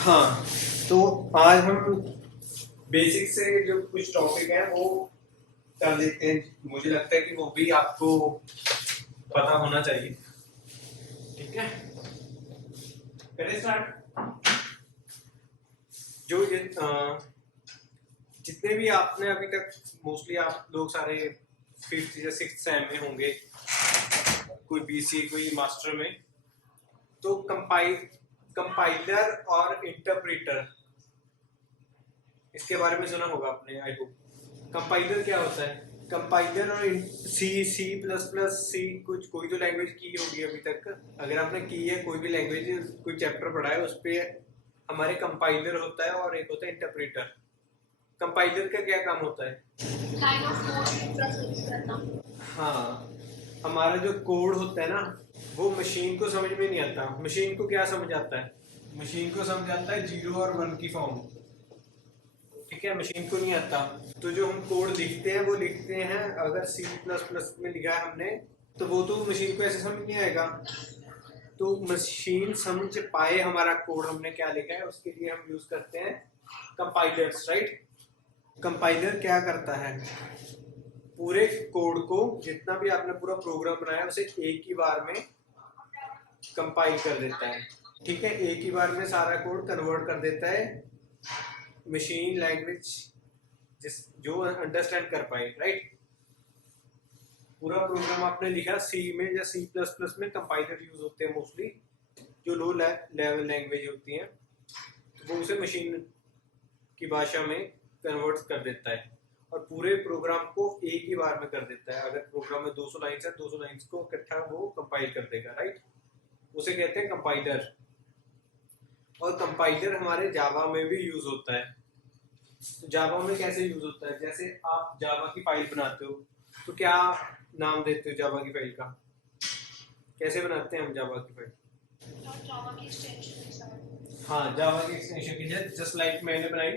हाँ, तो आज हम बेसिक से जो कुछ टॉपिक है वो कर लेते हैं। मुझे लगता है कि वो भी आपको पता होना चाहिए। ठीक है, करें स्टार्ट। जो ये जितने भी आपने अभी तक मोस्टली आप लोग सारे फिफ्थ या सिक्स सेम में होंगे, कोई बीसी कोई मास्टर में। तो कंपाइलर और इंटरप्रेटर, इसके बारे में सुना होगा आपने आई होप। कंपाइलर क्या होता है? कंपाइलर और सी प्लस प्लस सी, कुछ कोई तो लैंग्वेज की होगी अभी तक। अगर आपने की है कोई भी लैंग्वेज, कोई चैप्टर पढ़ा है, उस पे हमारे कंपाइलर होता है और एक होता है इंटरप्रेटर। कंपाइलर का क्या काम होता है? काइंड ऑफ कोड प्रोसेस करना। हाँ, हमारा जो कोड होता है ना, वो मशीन को समझ में नहीं आता। मशीन को क्या समझ आता है? मशीन को समझ आता है जीरो और वन की फॉर्म। ठीक है, मशीन को नहीं आता। तो जो हम कोड लिखते हैं वो लिखते हैं, अगर सी प्लस प्लस में लिखा है हमने, तो वो तो मशीन को ऐसे समझ नहीं आएगा। तो मशीन समझ पाए हमारा कोड हमने क्या लिखा है, उसके लिए हम यूज करते हैं कंपाइलर्स, राइट। कंपाइलर क्या करता है? पूरे कोड को, जितना भी आपने पूरा प्रोग्राम बनाया, उसे एक ही बार में कंपाइल कर देता है। ठीक है, एक ही बार में सारा कोड कन्वर्ट कर देता है मशीन लैंग्वेज, जिस जो अंडरस्टैंड कर पाए, राइट। पूरा प्रोग्राम आपने लिखा सी में या सी प्लस प्लस में, कंपाइलर यूज होते हैं मोस्टली, जो लो लेवल लैंग्वेज होती हैं, तो वो उसे मशीन की भाषा में कन्वर्ट कर देता है और पूरे प्रोग्राम को एक ही बार में कर देता है। अगर प्रोग्राम में 200 लाइन्स है, 200 लाइन्स को इकट्ठा वो कंपाइल कर देगा, राइट। उसे कहते हैं कंपाइलर। और कंपाइलर हमारे जावा में भी यूज होता है। तो जावा में कैसे यूज होता है? जैसे आप जावा की फाइल बनाते हो, तो क्या नाम देते हो जावा की फाइल का? कैसे बनाते हैं हम जावा की फाइल? जावा की एक्सटेंशन के साथ। हाँ, जावा की एक्सटेंशन के साथ, जस्ट लाइक मैंने बनाई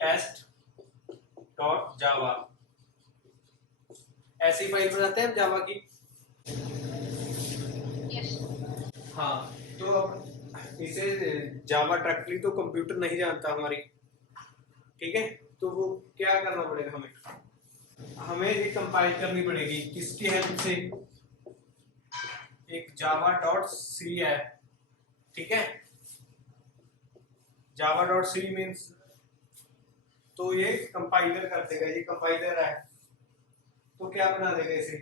टेस्ट डॉट जावा, ऐसी फाइल बनाते हैं हम जावा की। yes. हाँ, तो अब इसे जावा डायरेक्टली तो कंप्यूटर नहीं जानता हमारी, ठीक है। तो वो क्या करना पड़ेगा हमें? हमें ये कंपाइल करनी पड़ेगी किसकी हेल्प से? एक जावा डॉट सी है, ठीक है। जावा डॉट सी मीन्स, तो ये कंपाइलर कर देगा, ये कंपाइलर है। तो क्या बना देगा इसे?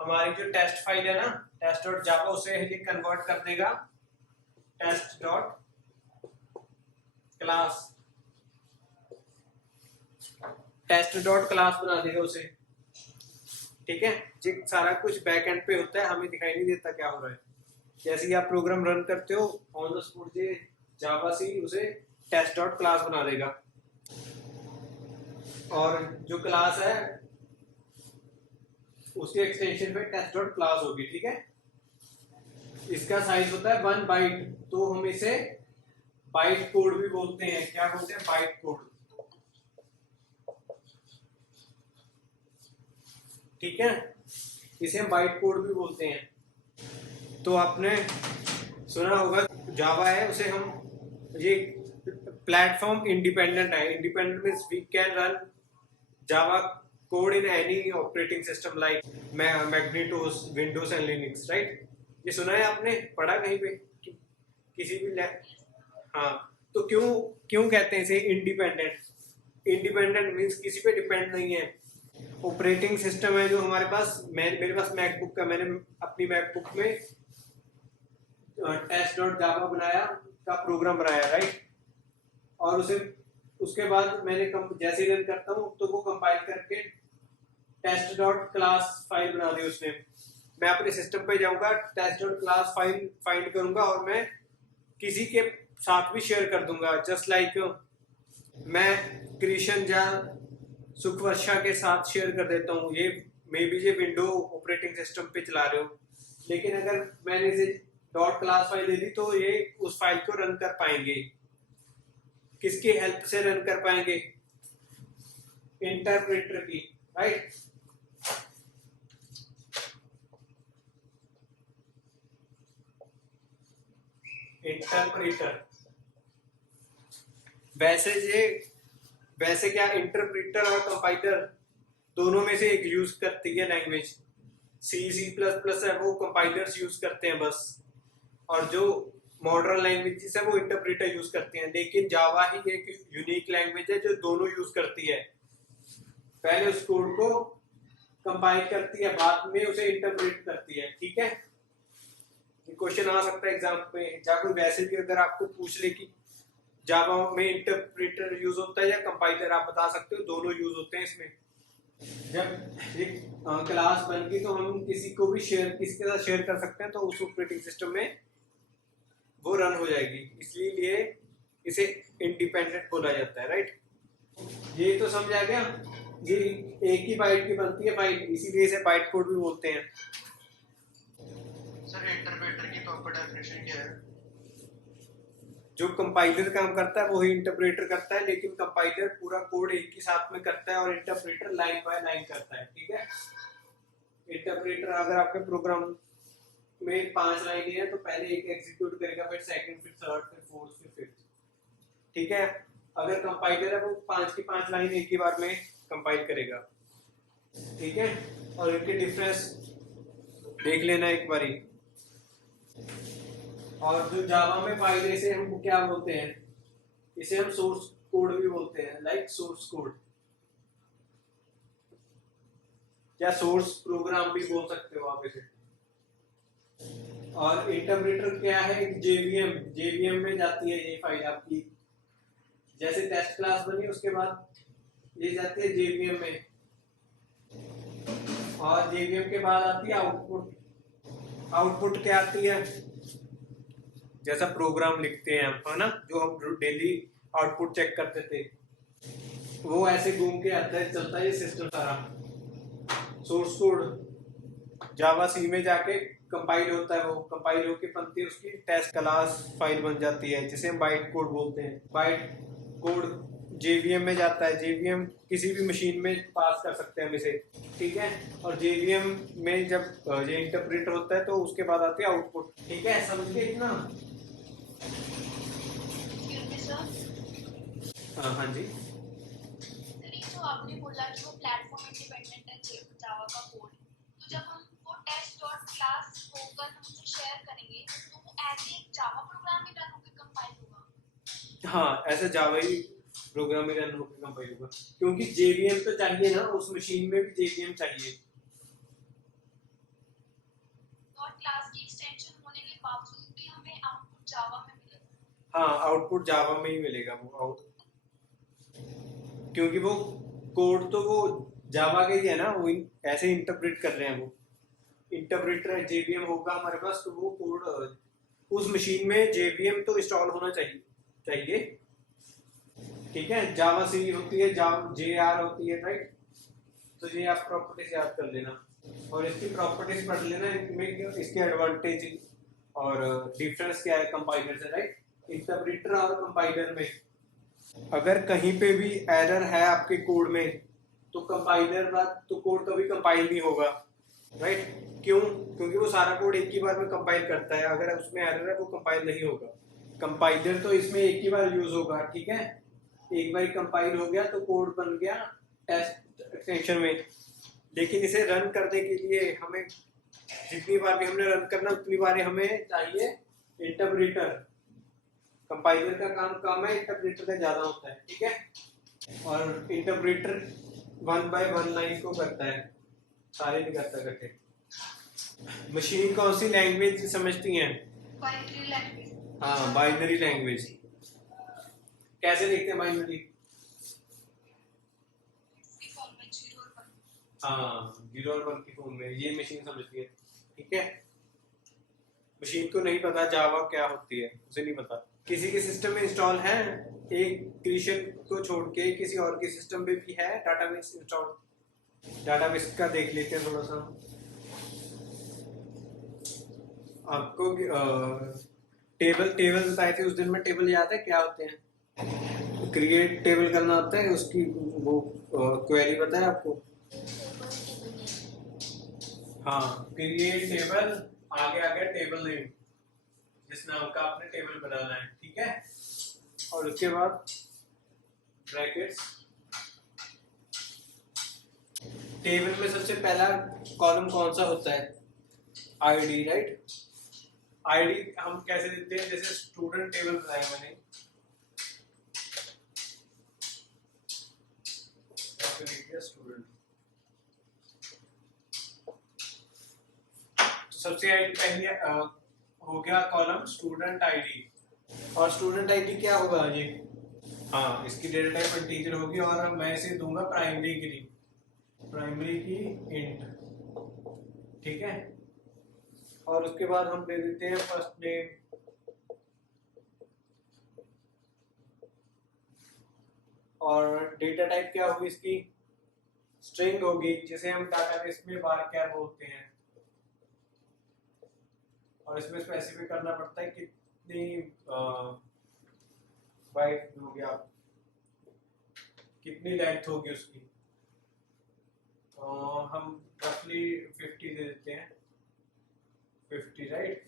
हमारी जो टेस्ट फाइल है ना, टेस्ट डॉट जावा, उसे ये कन्वर्ट कर देगा test dot class, test dot class बना देगा उसे, ठीक है। जी, सारा कुछ बैक एंड पे होता है, हमें दिखाई नहीं देता क्या हो रहा है। जैसे ही आप प्रोग्राम रन करते हो, ऑन द स्पॉट ये जावा सी उसे टेस्ट डॉट क्लास बना देगा। और जो क्लास है उसके एक्सटेंशन पे टेस्ट डॉट क्लास होगी, ठीक है। इसका साइज होता है 1 बाइट, तो हम इसे बाइट कोड भी बोलते हैं। क्या बोलते हैं? बाइट कोड, ठीक है। इसे हम बाइट कोड भी बोलते हैं। तो आपने सुना होगा जावा है, उसे हम ये प्लेटफॉर्म इंडिपेंडेंट है। Independent means we can run Java code in any operating system like macintosh, Windows and Linux, right. ये सुना है आपने, पढ़ा कहीं पे किसी भी हाँ, तो क्यों क्यों कहते हैं इसे इंडिपेंडेंट? इंडिपेंडेंट मींस किसी पे डिपेंड नहीं है। ऑपरेटिंग सिस्टम है जो हमारे पास, मेरे पास मैकबुक का, मैंने अपनी मैकबुक में टेस्ट डॉट जावा बनाया का प्रोग्राम बनाया, राइट। और उसे उसके बाद मैंने जैसे ही रन करता हूँ तो वो कंपाइल करके टेस्ट डॉट क्लास फाइल बना दी उसने। मैं अपने सिस्टम पे जाऊंगा, test dot class file find करूंगा और मैं किसी के साथ भी शेयर कर दूंगा। जस्ट लाइक मैं कृष्ण या सुखवर्षा के साथ शेयर कर देता हूँ। ये मे बी ये विंडो ऑपरेटिंग सिस्टम पे चला रहे हो, लेकिन अगर मैंने इसे डॉट क्लास फाइल दे दी तो ये उस फाइल को रन कर पाएंगे। किसकी हेल्प से रन कर पाएंगे? इंटरप्रेटर की, राइट। इंटरप्रेटर, वैसे क्या इंटरप्रेटर और कंपाइलर दोनों में से एक यूज करती है लैंग्वेज। सी प्लस प्लस है वो कंपाइलर्स यूज करते हैं बस, और जो मॉडर्न लैंग्वेजेस है वो इंटरप्रेटर यूज करते हैं। लेकिन जावा ही एक यूनिक लैंग्वेज है जो दोनों यूज करती है। पहले उस कोड को कंपाइल करती है, बाद में उसे इंटरप्रेट करती है। ठीक है, क्वेश्चन आ सकता है एग्जाम में, या कोई वैसे भी अगर आपको पूछ ले कि जावा में इंटरप्रेटर यूज होता है या कंपाइलर, आप बता सकते हो दोनों यूज होते हैं इसमें। जब एक क्लास बन गई तो हम किसी के साथ शेयर कर सकते हैं, तो उस ऑपरेटिंग सिस्टम में वो रन हो जाएगी, इसलिए इसे इंडिपेंडेंट बोला जाता है। राइट, ये तो समझ आ गया। ये एक ही बाइट की बनती है फाइल, इसीलिए इसे बाइट कोड भी बोलते हैं। सर इंटरप्रेटर की प्रॉपर डेफिनेशन क्या है? जो कंपाइलर काम करता है वो ही इंटरप्रेटर करता है, लेकिन कंपाइलर पूरा कोड एक ही साथ में करता है और इंटरप्रेटर लाइन बाय लाइन करता है। ठीक है, इंटरप्रेटर अगर आपके प्रोग्राम में 5 लाइनें हैं तो पहले एक एग्जीक्यूट करेगा, फिर सेकंड, फिर थर्ड, फिर फोर्थ, फिर फिफ्थ। ठीक है, अगर कंपाइलर है वो 5 की 5 लाइन एक ही बार में कंपाइल करेगा। ठीक है, और इनके डिफरेंस देख लेना एक बारी। और जो जावा में फाइल है इसे हम क्या बोलते हैं, इसे हम सोर्स कोड भी बोलते हैं, लाइक सोर्स कोड या सोर्स प्रोग्राम भी बोल सकते हो आप इसे। और इंटरप्रेटर क्या है, जेवीएम में जाती है ये फाइल आपकी। जैसे टेस्ट क्लास बनी उसके बाद ये जाती है जेवीएम में, और जेवीएम के बाद आती है आउटपुट। आउटपुट क्या आती है, जैसा प्रोग्राम लिखते हैं हम, है ना, जो हम डेली आउटपुट चेक करते थे, वो ऐसे घूम के आता है, चलता है ये सिस्टम सारा। सोर्स कोड जावा सी में जाके कंपाइल होता है, वो कंपाइल होके बनती है उसकी टेस्ट क्लास फाइल बन जाती है, जिसे हम बाइट कोड बोलते हैं। बाइट कोड जेवीएम में जाता है, जेवीएम किसी भी मशीन में पास कर सकते हैं हम इसे। ठीक है, और जेवीएम में जब ये इंटरप्रेटर होता है तो उसके बाद आती है आउटपुट। ठीक है, समझ गए इतना? हाँ जी, जो आपने बोला कि वो प्लेटफॉर्म इंडिपेंडेंट है जावा का कोड, तो जब हम वो टेस्ट डॉट क्लास होकर हम उसे शेयर करेंगे तो वो ऐसे एक जावा प्रोग्राम ही रन होकर कंपाइल होगा। हाँ, ऐसे जावा ही प्रोग्राम ही रन होकर कंपाइल होगा, क्योंकि जेवीएम तो चाहिए ना, उस मशीन में भी जेवीएम चाहिए। डॉट क्लास की एक्सटेंशन होने के बावजूद भी हमें आउटपुट जावा में मिलेगा। हाँ, आउटपुट जावा में ही मिलेगा वो आउट, क्योंकि वो कोड तो वो जावा का ही है ना, वो ऐसे इंटरप्रेट कर रहे हैं। वो इंटरप्रेटर जेवीएम होगा हमारे पास, तो वो कोड उस मशीन में जेवीएम तो इंस्टॉल होना चाहिए। ठीक है, जावा सी होती है, JR होती है। राइट, तो ये आप प्रॉपर्टीज याद कर लेना और इसकी प्रॉपर्टीज पढ़ लेना, इनमें इसके एडवांटेज और डिफरेंस क्या है कंपाइलर से। राइट, इंटरप्रेटर और कंपाइलर में अगर कहीं पे भी एरर है आपके कोड में तो कोड कभी कंपाइल नहीं होगा। राइट, क्यों? क्योंकि वो सारा कोड एक ही बार में कंपाइल करता है, अगर उसमें एरर है वो कंपाइल नहीं होगा। कंपाइलर तो इसमें एक ही बार यूज होगा। ठीक है, एक बार कंपाइल हो गया तो कोड बन गया टेस्ट एक्सटेंशन में, लेकिन इसे रन करने के लिए हमें जितनी बार भी हमने रन करना उतनी बार हमें चाहिए इंटरप्रेटर। कंपाइलर का काम कम है, इंटरप्रेटर का ज्यादा होता है। ठीक है, और इंटरप्रेटर 1 बाय 1 लाइन को करता है, सारे नहीं करता इकट्ठे। मशीन कौन सी लैंग्वेज समझती हैं? Binary language. हाँ, बाइनरी लैंग्वेज। कैसे लिखते हैं बाइनरी? हाँ, 0 और 1 की फॉर्म में, ये मशीन समझती है। ठीक है, मशीन को नहीं पता जावा क्या होती है, उसे नहीं पता। किसी के सिस्टम में इंस्टॉल है, एक क्रिएशन को छोड़ के किसी और के सिस्टम में भी है डाटाबेस इंस्टॉल। डाटाबेस का देख लेते हैं थोड़ा सा। आपको टेबल बताए थे उस दिन में, टेबल याद है क्या होते हैं? क्रिएट टेबल करना होता है, उसकी वो क्वेरी पता है आपको? हाँ, क्रिएट टेबल, आगे टेबल नेम, जिस नाम का आपने टेबल बनाना है। ठीक है, और उसके बाद ब्रैकेट्स, टेबल में सबसे पहला कॉलम कौन सा होता है? ID, right. आईडी हम कैसे देते हैं? जैसे स्टूडेंट टेबल बनाया मैंने, स्टूडेंट, तो सबसे पहले हो गया कॉलम स्टूडेंट आईडी। और स्टूडेंट आईडी क्या होगा ये? हाँ, इसकी डेटा टाइप इंटीजर होगी और मैं इसे दूंगा प्राइमरी की इंट, ठीक है। और उसके बाद हम दे देते हैं फर्स्ट नेम, और डेटा टाइप क्या होगी इसकी? स्ट्रिंग होगी, जिसे हम डाटाबेस में varchar बोलते हैं। और इसमें स्पेसिफाई करना पड़ता है कितनी बाइट हो गया, कितनी लेंथ होगी उसकी। हम रफली 50 दे देते हैं, 50, राइट।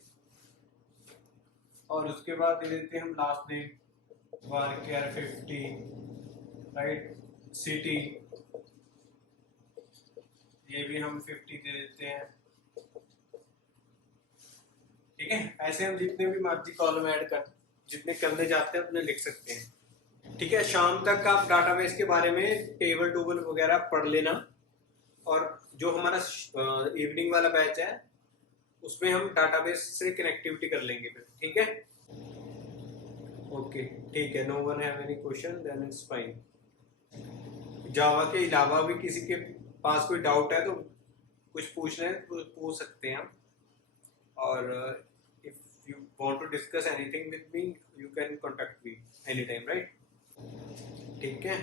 और उसके बाद दे देते हैं हम last name varchar 50, right. City, ये भी हम 50 दे देते हैं, ठीक है। ऐसे हम जितने भी मर्जी कॉलम ऐड कर, जितने करने चाहते हैं उतने लिख सकते हैं, ठीक है। शाम तक आप डाटाबेस के बारे में टेबल टूबल वगैरह पढ़ लेना, और जो हमारा इवनिंग वाला बैच है उसमें हम डाटाबेस से कनेक्टिविटी कर लेंगे फिर, ठीक है। ओके, ठीक है। No one have any question, then it's fine. Java के अलावा भी किसी के पास कोई डाउट है तो कुछ पूछना है तो पूछ सकते हैं हम, और if you want to discuss anything with me you can contact me any time, right. ठीक है।